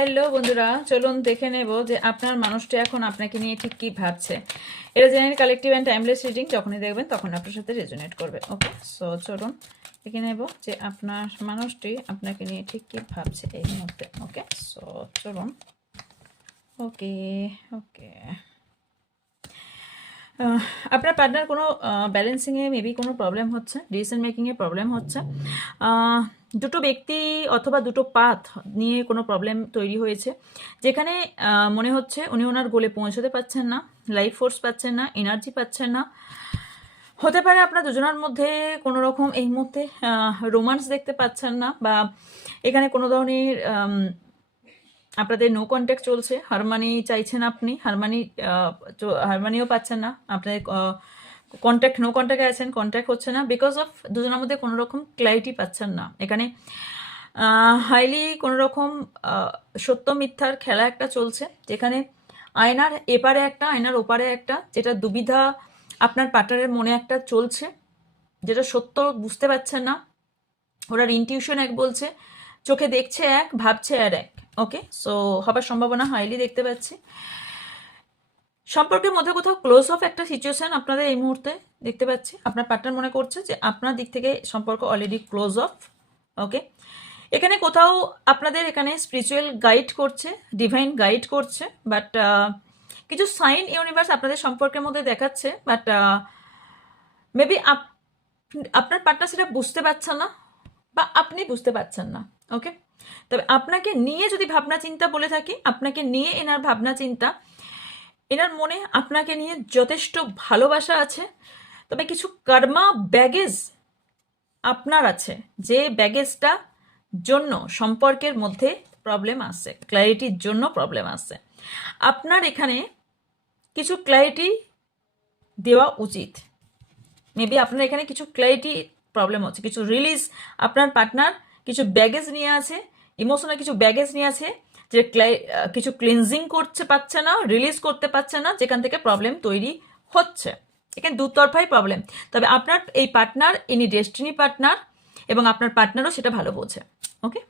Hello বন্ধুরা, চলুন দেখে নেব যে আপনার মানুষটি এখন আপনাকে নিয়ে ঠিক কী ভাবছে। এটা general collective and timeless reading, যখনই দেখবেন তখন আপনার সাথে রেজোনেট করবে। ওকে, সো চলুন দেখে নেব যে আপনার মানুষটি আপনাকে নিয়ে ঠিক কী ভাবছে এই মুহূর্তে। ওকে, সো চলুন। ওকে ওকে আপনার পার্টনার কোনো ব্যালেন্সিংয়ে মেবি কোনো প্রবলেম হচ্ছে, ডিসিশন মেকিংয়ে প্রবলেম হচ্ছে। দুটো ব্যক্তি অথবা দুটো পাথ নিয়ে কোনো প্রবলেম তৈরি হয়েছে, যেখানে মনে হচ্ছে উনি ওনার গোলে পৌঁছতে পারছেন না, লাইফ ফোর্স পাচ্ছেন না, এনার্জি পাচ্ছেন না। হতে পারে আপনার দুজনের মধ্যে কোনো রকম এই মুহূর্তে রোমান্স দেখতে পাচ্ছেন না, বা এখানে কোনো ধরনের আপনাদের নো কন্ট্যাক্ট চলছে, হারমানি চাইছেন আপনি, হারমানিও পাচ্ছেন না, আপনাদের কন্ট্যাক্ট নো কন্ট্যাক্টে আছেন, কন্ট্যাক্ট হচ্ছে না বিকজ অফ দুজনের মধ্যে কোনো রকম ক্ল্যারিটি পাচ্ছেন না। এখানে হাইলি কোনো রকম সত্য মিথ্যার খেলা একটা চলছে, যেখানে আয়নার এপারে একটা, আয়নার ওপারে একটা, যেটা দুবিধা আপনার পার্টনারের মনে একটা চলছে, যেটা সত্য বুঝতে পারছেন না। ওনার ইনটিউশন এক বলছে, চোখে দেখছে এক, ভাবছে আর এক। ওকে, সো হবার সম্ভাবনা হাইলি দেখতে পাচ্ছি। সম্পর্কের মধ্যে কোথাও ক্লোজ অফ একটা সিচুয়েশন আপনাদের এই মুহূর্তে দেখতে পাচ্ছি। আপনার পার্টনার মনে করছে যে আপনার দিক থেকে সম্পর্ক অলরেডি ক্লোজ অফ। ওকে, এখানে কোথাও আপনাদের এখানে স্পিরিচুয়াল গাইড করছে, ডিভাইন গাইড করছে, বাট কিছু সাইন ইউনিভার্স আপনাদের সম্পর্কের মধ্যে দেখাচ্ছে, বাট মেবি আপনার পার্টনার সেটা বুঝতে পারছেন না, বা আপনি বুঝতে পারছেন না। ওকে, তবে আপনাকে নিয়ে যদি ভাবনা চিন্তা বলে থাকি, আপনাকে নিয়ে এনার ভাবনা চিন্তা, এনার মনে আপনাকে নিয়ে যথেষ্ট ভালোবাসা আছে, তবে কিছু কর্মা ব্যাগেজ আপনার আছে, যে ব্যাগেজটা জন্য সম্পর্কের মধ্যে প্রবলেম আসছে, ক্ল্যারিটির জন্য প্রবলেম আসছে। আপনার এখানে কিছু ক্ল্যারিটি দেওয়া উচিত। মেবি আপনার এখানে কিছু ক্ল্যারিটি প্রবলেম হচ্ছে, কিছু রিলিজ, আপনার পার্টনার কিছু ব্যাগেজ নিয়ে আছে, ইমোশনাল কিছু ব্যাগেজ নিয়ে আছে, যে কিছু ক্লিনজিং করতে পারছে না, রিলিজ করতে পারছে না, যেখান থেকে প্রবলেম তৈরি হচ্ছে। এখানে দুতরফাই প্রবলেম। তবে আপনার এই পার্টনার ইনি ডেস্টিনি পার্টনার, এবং আপনার পার্টনারও সেটা ভালো বোঝে। ওকে,